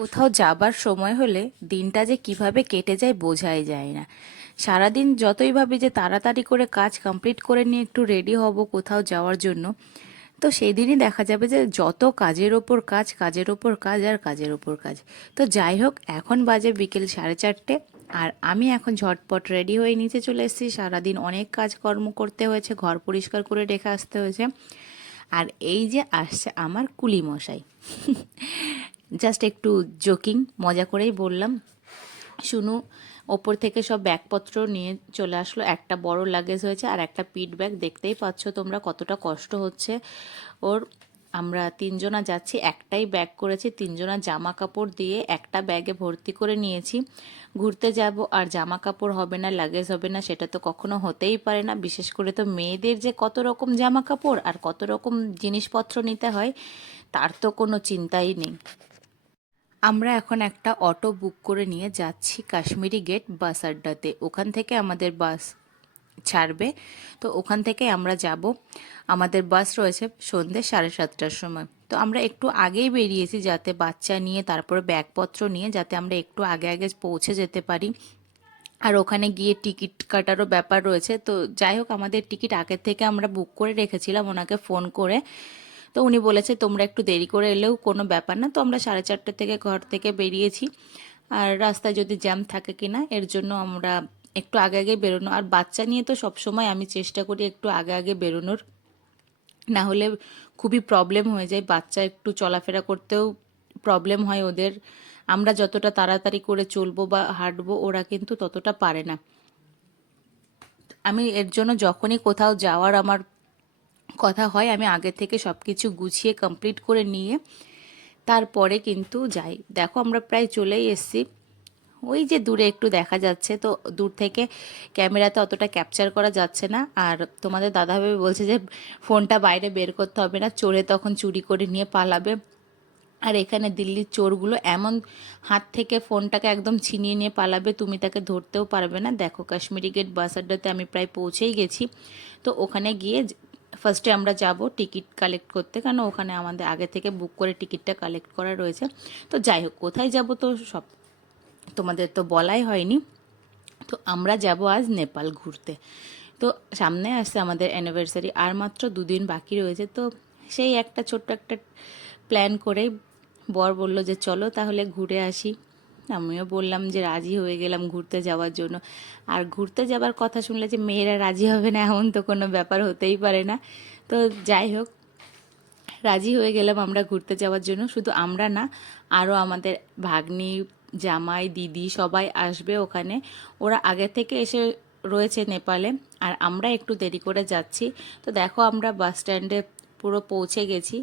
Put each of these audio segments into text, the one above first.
কোথাও যাবার সময় হলে দিনটা যে কিভাবে কেটে যায় বোঝাই যায় না। সারাদিন যতই ভাবি যে তাড়াতাড়ি করে কাজ কমপ্লিট করে নিয়ে একটু রেডি হব কোথাও যাওয়ার জন্য, তো সেই দিনই দেখা যাবে যে যত কাজের ওপর কাজ, কাজের ওপর কাজ আর কাজের ওপর কাজ। তো যাই হোক, এখন বাজে বিকেল 4:30, আর আমি এখন ঝটপট রেডি হয়ে নিচে চলে এসেছি। সারাদিন অনেক কাজকর্ম করতে হয়েছে, ঘর পরিষ্কার করে রেখে আসতে হয়েছে। আর এই যে আসছে আমার কুলি মশাই, জাস্ট একটু জোকিং মজা করেই বললাম। শুনু ওপর থেকে সব ব্যাগপত্র নিয়ে চলে আসলো, একটা বড় লাগেজ হয়েছে আর একটা পিট ব্যাগ। দেখতেই পাচ্ছ তোমরা কতটা কষ্ট হচ্ছে ওর। আমরা তিনজনা যাচ্ছি, একটাই ব্যাগ করেছি, তিনজনা জামা কাপড় দিয়ে একটা ব্যাগে ভর্তি করে নিয়েছি। ঘুরতে যাব আর জামা কাপড় হবে না, লাগেজ হবে না, সেটা তো কখনো হতেই পারে না। বিশেষ করে তো মেয়েদের যে কত রকম জামা কাপড় আর কত রকম জিনিসপত্র নিতে হয়, তার তো কোনো চিন্তাই নেই। আমরা এখন একটা অটো বুক করে নিয়ে যাচ্ছি কাশ্মীরি গেট বাস আড্ডাতে। ওখান থেকে আমাদের বাস ছাড়বে, তো ওখান থেকে আমরা যাব। আমাদের বাস রয়েছে সন্ধ্যে 7:30টার সময়। তো আমরা একটু আগেই বেরিয়েছি যাতে বাচ্চা নিয়ে, তারপরে ব্যাগপত্র নিয়ে, যাতে আমরা একটু আগে আগে পৌঁছে যেতে পারি। আর ওখানে গিয়ে টিকিট কাটারও ব্যাপার রয়েছে। তো যাই হোক, আমাদের টিকিট আগের থেকে আমরা বুক করে রেখেছিলাম ওনাকে ফোন করে। তো উনি বলেছে তোমরা একটু দেরি করে এলেও কোনো ব্যাপার না। তো আমরা 4:30 থেকে ঘর থেকে বেরিয়েছি। আর রাস্তায় যদি জ্যাম থাকে কিনা এর জন্য আমরা একটু আগে আগে বেরোনো। আর বাচ্চা নিয়ে তো সবসময় আমি চেষ্টা করি একটু আগে আগে বেরোনোর, না হলে খুবই প্রবলেম হয়ে যায়। বাচ্চা একটু চলাফেরা করতেও প্রবলেম হয় ওদের। আমরা যতটা তাড়াতাড়ি করে চলবো বা হাঁটবো, ওরা কিন্তু ততটা পারে না। আমি এর জন্য যখনই কোথাও যাওয়ার আমার কথা হয়, আমি আগে থেকে সব কিছু গুছিয়ে কমপ্লিট করে নিয়ে তারপরে কিন্তু যাই। দেখো আমরা প্রায় চলেই এসেছি। ওই যে দূরে একটু দেখা যাচ্ছে, তো দূর থেকে ক্যামেরাতে অতটা ক্যাপচার করা যাচ্ছে না। আর তোমাদের দাদাভাই বলছে যে ফোনটা বাইরে বের করতে হবে না, চোরে তখন চুরি করে নিয়ে পালাবে। আর এখানে দিল্লির চোরগুলো এমন হাত থেকে ফোনটাকে একদম ছিনিয়ে নিয়ে পালাবে, তুমি তাকে ধরতেও পারবে না। দেখো কাশ্মীরি গেট বাস আড্ডাতে আমি প্রায় পৌঁছেই গেছি। তো ওখানে গিয়ে ফার্স্টে আমরা যাব টিকিট কালেক্ট করতে, কারণ ওখানে আমাদের আগে থেকে বুক করে টিকিটটা কালেক্ট করা রয়েছে। তো যাই হোক, কোথায় যাব তো সব তোমাদের তো বলাই হয়নি। তো আমরা যাব আজ নেপাল ঘুরতে। তো সামনে আসছে আমাদের অ্যানিভার্সারি, আর মাত্র 2 দিন বাকি রয়েছে। তো সেই একটা ছোট্ট একটা প্ল্যান করেই বর বলল যে চলো তাহলে ঘুরে আসি। আমিও বললাম যে রাজি হয়ে গেলাম ঘুরতে যাওয়ার জন্য। আর ঘুরতে যাবার কথা শুনলে যে মেয়েরা রাজি হবে না এমন তো কোনো ব্যাপার হতেই পারে না। তো যাই হোক, রাজি হয়ে গেলাম আমরা ঘুরতে যাওয়ার জন্য। শুধু আমরা না, আরও আমাদের ভাগ্নি, জামাই, দিদি সবাই আসবে ওখানে। ওরা আগে থেকে এসে রয়েছে নেপালে, আর আমরা একটু দেরি করে যাচ্ছি। তো দেখো আমরা বাস স্ট্যান্ডে পুরো পৌঁছে গেছি।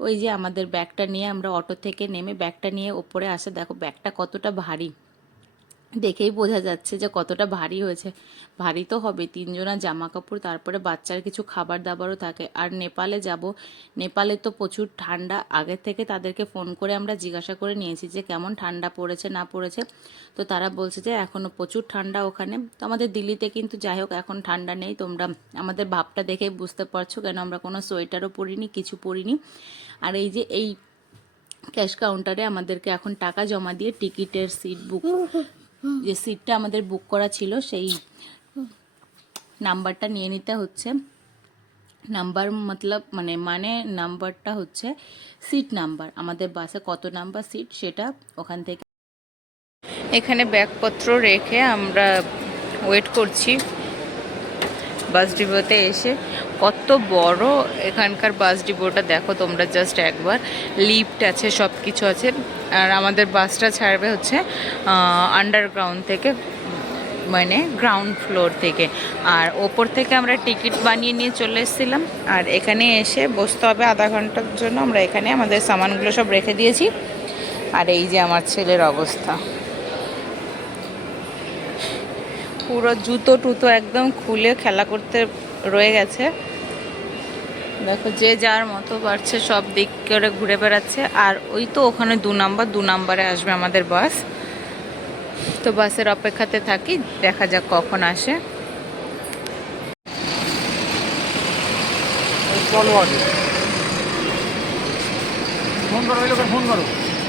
ওই যে আমাদের ব্যাগটা নিয়ে আমরা অটো থেকে নেমে ব্যাগটা নিয়ে ওপরে আসে। দেখো ব্যাগটা কতটা ভারী, দেখেই বোঝা যাচ্ছে যে কতটা ভারী হয়েছে। ভারী তো হবে, তিনজনা জামা কাপড়, তারপরে বাচ্চার কিছু খাবার দাবারও থাকে। আর নেপালে যাব, নেপালে তো প্রচুর ঠান্ডা। আগে থেকে তাদেরকে ফোন করে আমরা জিজ্ঞাসা করে নিয়েছি যে কেমন ঠান্ডা পড়েছে না পড়েছে। তো তারা বলছে যে এখনও প্রচুর ঠান্ডা ওখানে। তো আমাদের দিল্লিতে কিন্তু যাই হোক এখন ঠান্ডা নেই। তোমরা আমাদের ভাবটা দেখেই বুঝতে পারছো, কেন আমরা কোনো সোয়েটারও পরিনি, কিছু পরিনি। আর এই যে এই ক্যাশ কাউন্টারে আমাদেরকে এখন টাকা জমা দিয়ে টিকিটের সিট বুক, যে সিটটা আমাদের বুক করা ছিল সেই নাম্বারটা নিয়ে নিতে হচ্ছে। নাম্বার মতলব মানে নাম্বারটা হচ্ছে সিট নাম্বার, আমাদের বাসে কত নাম্বার সিট সেটা ওখান থেকে। এখানে ব্যাগপত্র রেখে আমরা ওয়েট করছি বাস ডিপোতে এসে। কত বড় এখানকার বাস ডিপোটা দেখো তোমরা জাস্ট একবার। লিফট আছে, সব কিছু আছে। আর আমাদের বাসটা ছাড়বে হচ্ছে আন্ডারগ্রাউন্ড থেকে, মানে গ্রাউন্ড ফ্লোর থেকে। আর ওপর থেকে আমরা টিকিট বানিয়ে নিয়ে চলে এসেছিলাম। আর এখানে এসে বসতে হবে আধা ঘন্টার জন্য। আমরা এখানে আমাদের সামানগুলো সব রেখে দিয়েছি। আর এই যে আমার ছেলের অবস্থা, পুরো জুতো টুতো একদম খুলে খেলা করতে রয়ে গেছে। দেখো যে যার মতো পারছে সব দিক করে ঘুরে বেড়াচ্ছে। আর ওই তো ওখানে 2 নাম্বারে আসবে আমাদের বাস। তো বাসের অপেক্ষাতে থাকি, দেখা যাক কখন আসে।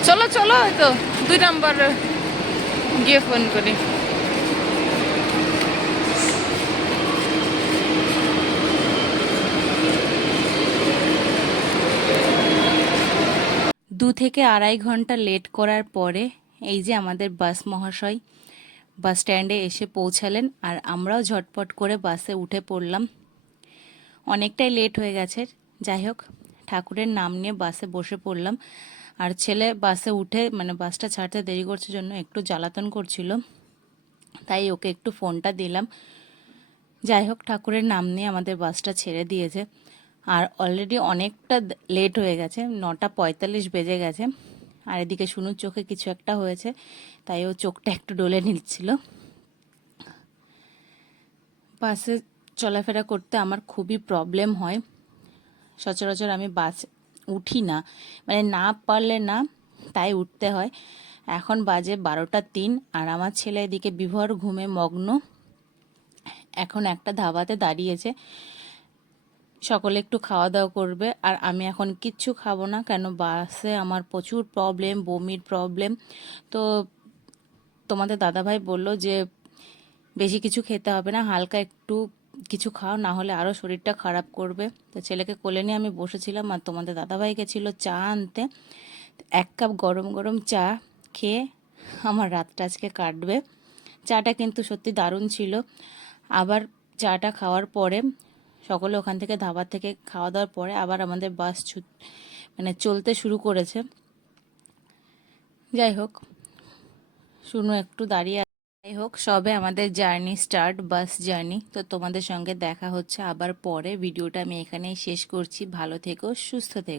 চলো চলো, ওই তো 2 নম্বর গিয়ে ফোন করি। দু থেকে আড়াই ঘন্টা লেট করার পরে এই যে আমাদের বাস মহাশয় বাস স্ট্যান্ডে এসে পৌঁছালেন, আর আমরাও ঝটপট করে বাসে উঠে পড়লাম। অনেকটাই লেট হয়ে গেছে, যাই হোক ঠাকুরের নাম নিয়ে বাসে বসে পড়লাম। আর ছেলে বাসে উঠে মানে বাসটা ছাড়তে দেরি করছে জন্য একটু জ্বালাতন করছিল, তাই ওকে একটু ফোনটা দিলাম। যাই হোক ঠাকুরের নাম নিয়ে আমাদের বাসটা ছেড়ে দিয়েছে। আর অলরেডি অনেকটা লেট হয়ে গেছে, 9:45 বেজে গেছে। আর এদিকে শুনুর চোখে কিছু একটা হয়েছে, তাই ও চোখটা একটু ডলে নিচ্ছিল। বাসে চলাফেরা করতে আমার খুবই প্রবলেম হয়, সচরাচর আমি বাস উঠি না, মানে না পারলে না, তাই উঠতে হয়। এখন বাজে 12টা 3, আর আমার ছেলে এদিকে বিভোর ঘুমে মগ্ন। এখন একটা ধাবাতে দাঁড়িয়েছে, সকলে একটু খাওয়া দাওয়া করবে, আর আমি এখন কিচ্ছু খাবো না, কেন বাসে আমার প্রচুর প্রবলেম, বমির প্রবলেম। তো তোমাদের দাদাভাই বলল যে বেশি কিছু খেতে হবে না, হালকা একটু কিছু খাও, না হলে আরও শরীরটা খারাপ করবে। তো ছেলেকে কোলে নিয়ে আমি বসেছিলাম, আর তোমাদের দাদাভাই গেছিলো চা আনতে। 1 কাপ গরম গরম চা খেয়ে আমার রাতটা আজকে কাটবে। চাটা কিন্তু সত্যি দারুণ ছিল। আবার চাটা খাওয়ার পরে সকলে ওখান থেকে ধাবা থেকে খাওয়া দাওয়ার পরে আবার আমাদের বাস মানে চলতে শুরু করেছে। যাই হোক শুনো একটু দাঁড়িয়ে, যাই হোক সবে আমাদের জার্নি স্টার্ট, বাস জার্নি। তো তোমাদের সঙ্গে দেখা হচ্ছে আবার পরে। ভিডিওটা আমি এখানেই শেষ করছি। ভালো থেকো, সুস্থ থেকো।